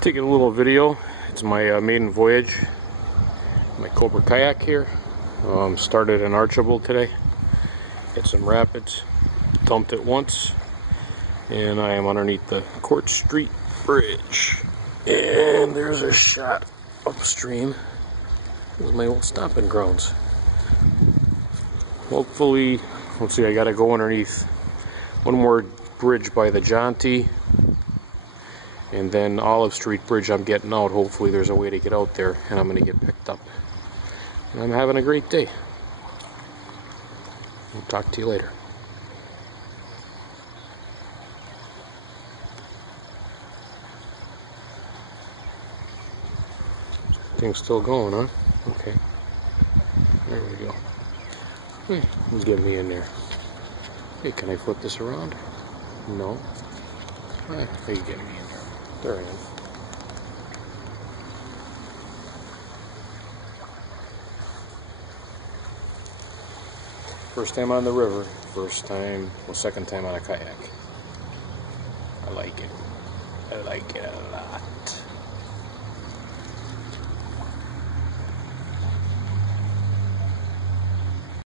Taking a little video. It's my maiden voyage. My Cobra kayak here. Started in Archibald today. Hit some rapids. Dumped it once. And I am underneath the Court Street Bridge. And there's a shot upstream. This is my old stomping grounds. Hopefully, let's see, I gotta go underneath one more bridge by the Jaunty. And then Olive Street Bridge I'm getting out. Hopefully there's a way to get out there and I'm going to get picked up. And I'm having a great day. I'll talk to you later. Thing's still going, huh? Okay. There we go. Hey, get me in there. Hey, can I flip this around? No. Hey, how you getting me in there? There I am. First time on the river. First time, well, second time on a kayak. I like it. I like it a lot.